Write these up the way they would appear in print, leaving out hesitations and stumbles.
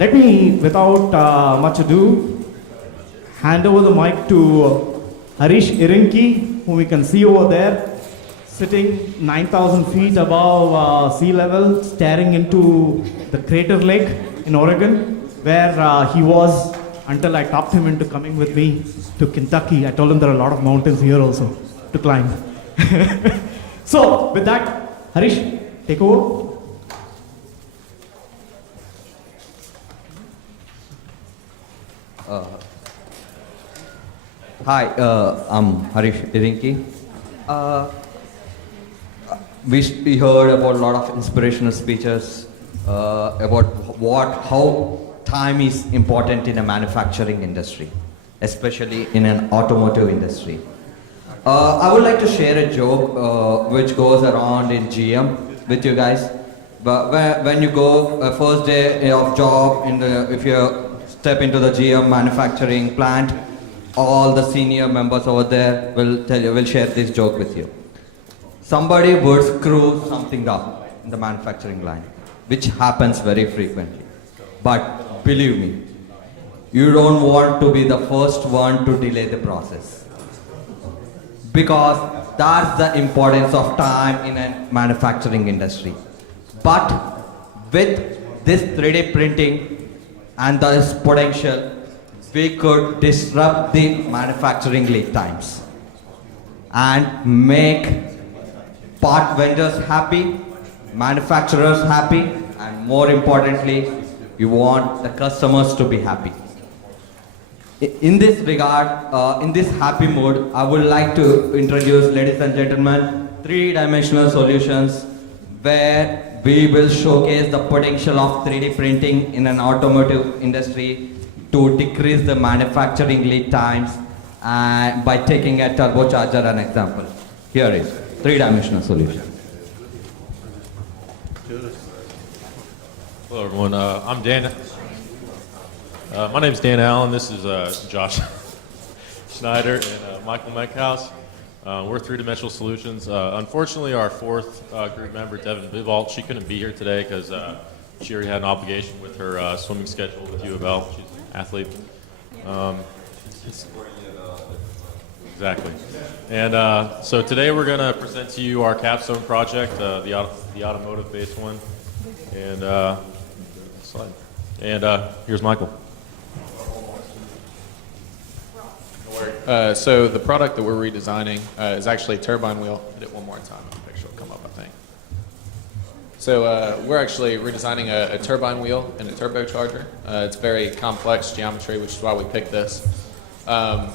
let me, without much ado, hand over the mic to Harish Irrinki, whom we can see over there, sitting 9,000 feet above sea level, staring into the Crater Lake in Oregon, where he was until I talked him into coming with me to Kentucky. I told him there are a lot of mountains here also to climb. So, with that, Harish, take over. Hi, I'm Harish Irrinki. We heard about a lot of inspirational speeches about how time is important in a manufacturing industry, especially in an automotive industry. I would like to share a joke which goes around in GM with you guys. But when you go first day of job, if you step into the GM manufacturing plant, all the senior members over there will share this joke with you. Somebody would screw something up in the manufacturing line, which happens very frequently. But believe me, you don't want to be the first one to delay the process. Because that's the importance of time in a manufacturing industry. But with this 3D printing and this potential, we could disrupt the manufacturing lead times and make part vendors happy, manufacturers happy, and more importantly, you want the customers to be happy. In this regard, in this happy mood, I would like to introduce, ladies and gentlemen, three-dimensional solutions where we will showcase the potential of 3D printing in an automotive industry to decrease the manufacturing lead times by taking a turbocharger an example. Here is three-dimensional solution. Hello everyone, I'm Dan. My name is Dan Allen. This is Josh Schneider and Michael Menkhaus. We're three-dimensional solutions. Unfortunately, our fourth group member, Devon Bibault, she couldn't be here today because she already had an obligation with her swimming schedule with UofL. She's an athlete. Exactly. And so today we're going to present to you our capstone project, the automotive-based one. And slide. And here's Michael. So the product that we're redesigning is actually a turbine wheel. Hit it one more time. The picture will come up, I think. So we're actually redesigning a turbine wheel and a turbocharger. It's very complex geometry, which is why we picked this.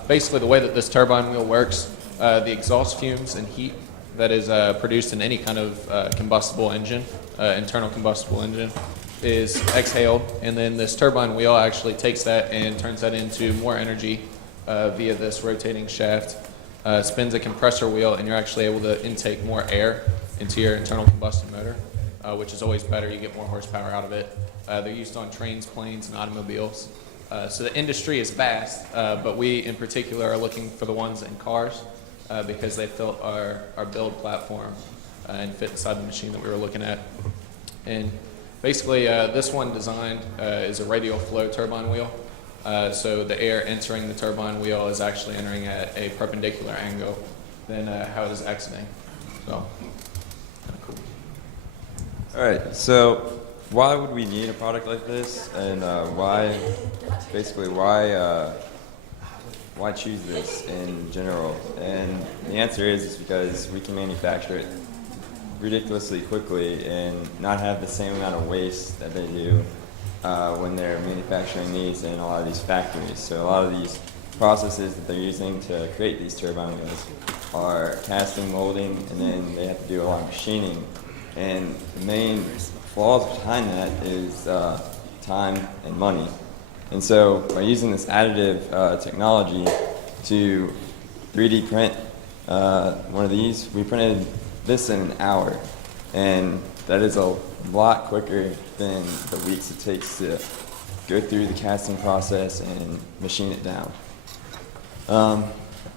Basically, the way that this turbine wheel works, the exhaust fumes and heat that is produced in any kind of combustible engine, internal combustible engine, is exhaled, and then this turbine wheel actually takes that and turns that into more energy via this rotating shaft, spins a compressor wheel, and you're actually able to intake more air into your internal combustion motor, which is always better. You get more horsepower out of it. They're used on trains, planes, and automobiles. So the industry is vast, but we in particular are looking for the ones in cars because they fit our build platform and fit inside the machine that we were looking at. And basically, this one designed is a radial flow turbine wheel. So the air entering the turbine wheel is actually entering at a perpendicular angle than how it is exiting. So, kind of cool. All right, so why would we need a product like this, and why choose this in general? And the answer is because we can manufacture it ridiculously quickly and not have the same amount of waste that they do when they're manufacturing these in a lot of these factories. So a lot of these processes that they're using to create these turbine wheels are casting, molding, and then they have to do a lot of machining. And the main flaws behind that is time and money. And so by using this additive technology to 3D print one of these, we printed this in an hour. And that is a lot quicker than the weeks it takes to go through the casting process and machine it down.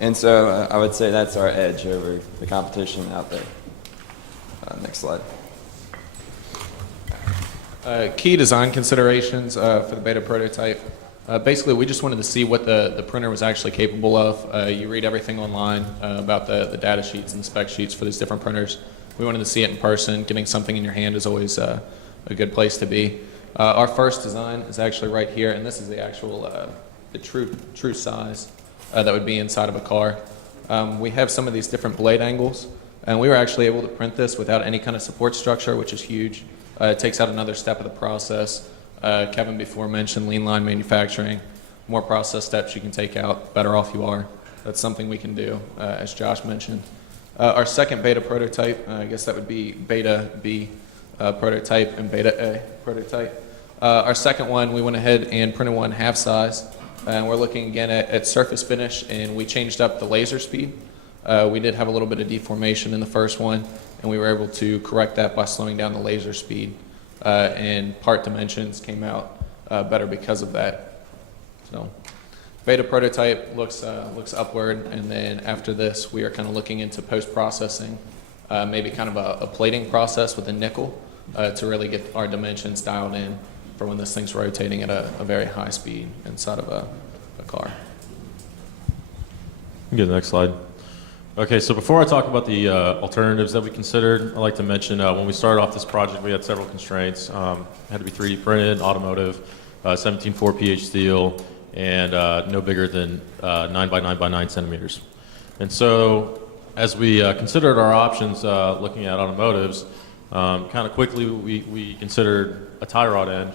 And so I would say that's our edge over the competition out there. Next slide. Key design considerations for the beta prototype. Basically, we just wanted to see what the printer was actually capable of. You read everything online about the data sheets and spec sheets for these different printers. We wanted to see it in person. Getting something in your hand is always a good place to be. Our first design is actually right here, and this is the actual, the true size that would be inside of a car. We have some of these different blade angles, and we were actually able to print this without any kind of support structure, which is huge. It takes out another step of the process. Kevin before mentioned lean line manufacturing. More process steps you can take out, better off you are. That's something we can do, as Josh mentioned. Our second beta prototype, I guess that would be beta B prototype and beta A prototype. Our second one, we went ahead and printed one half size, and we're looking again at surface finish, and we changed up the laser speed. We did have a little bit of deformation in the first one, and we were able to correct that by slowing down the laser speed, and part dimensions came out better because of that. So beta prototype looks upward, and then after this we are kind of looking into post-processing, maybe kind of a plating process with a nickel to really get our dimensions dialed in for when this thing's rotating at a very high speed inside of a car. Get the next slide. Okay, so before I talk about the alternatives that we considered, I'd like to mention when we started off this project, we had several constraints. It had to be 3D printed, automotive, 17.4 pH steel, and no bigger than 9 by 9 by 9 centimeters. And so as we considered our options looking at automotives, kind of quickly we considered a tie rod end.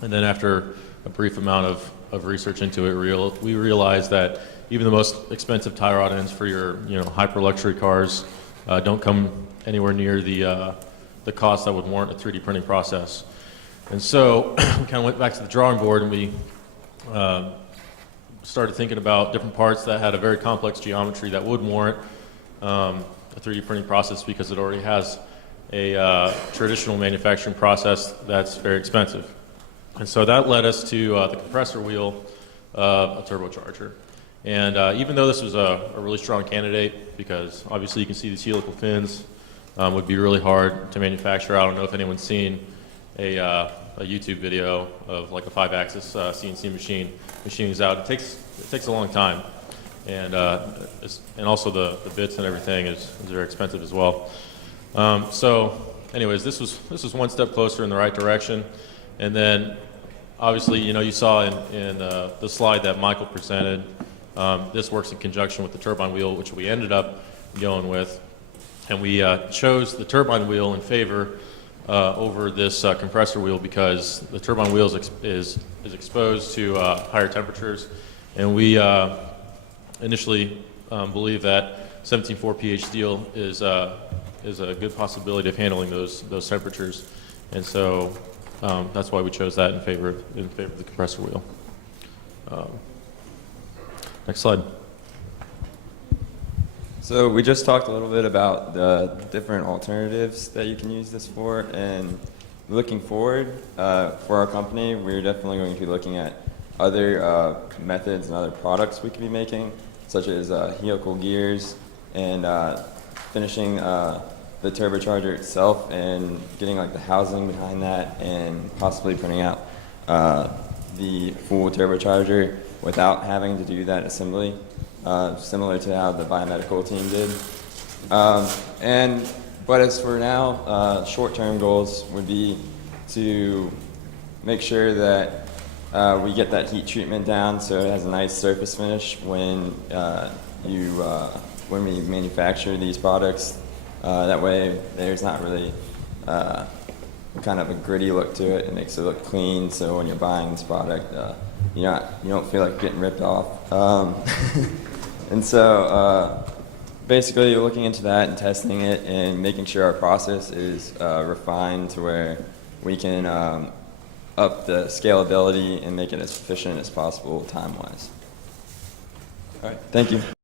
And then after a brief amount of research into it, we realized that even the most expensive tie rod ends for your hyper luxury cars don't come anywhere near the cost that would warrant a 3D printing process. And so we kind of went back to the drawing board, and we started thinking about different parts that had a very complex geometry that would warrant a 3D printing process, because it already has a traditional manufacturing process that's very expensive. And so that led us to the compressor wheel, a turbocharger. And even though this was a really strong candidate, because obviously you can see these helical fins would be really hard to manufacture. I don't know if anyone's seen a YouTube video of like a 5-axis CNC machine machining these out. It takes a long time, and also the bits and everything is very expensive as well. So, anyways, this was one step closer in the right direction, and then obviously you saw in the slide that Michael presented. This works in conjunction with the turbine wheel, which we ended up going with, and we chose the turbine wheel in favor over this compressor wheel, because the turbine wheel is exposed to higher temperatures, and we initially believe that 17.4 pH steel is a good possibility of handling those temperatures, and so that's why we chose that in favor of the compressor wheel. Next slide. So we just talked a little bit about the different alternatives that you can use this for, and looking forward for our company, we're definitely going to be looking at other methods and other products we could be making, such as helical gears, and finishing the turbocharger itself and getting like the housing behind that, and possibly printing out the full turbocharger without having to do that assembly, similar to how the biomedical team did. But as for now, short-term goals would be to make sure that we get that heat treatment down so it has a nice surface finish when we manufacture these products. That way there's not really kind of a gritty look to it. It makes it look clean, so when you're buying this product, you don't feel like getting ripped off. And so basically looking into that and testing it and making sure our process is refined to where we can up the scalability and make it as efficient as possible time-wise. All right, thank you.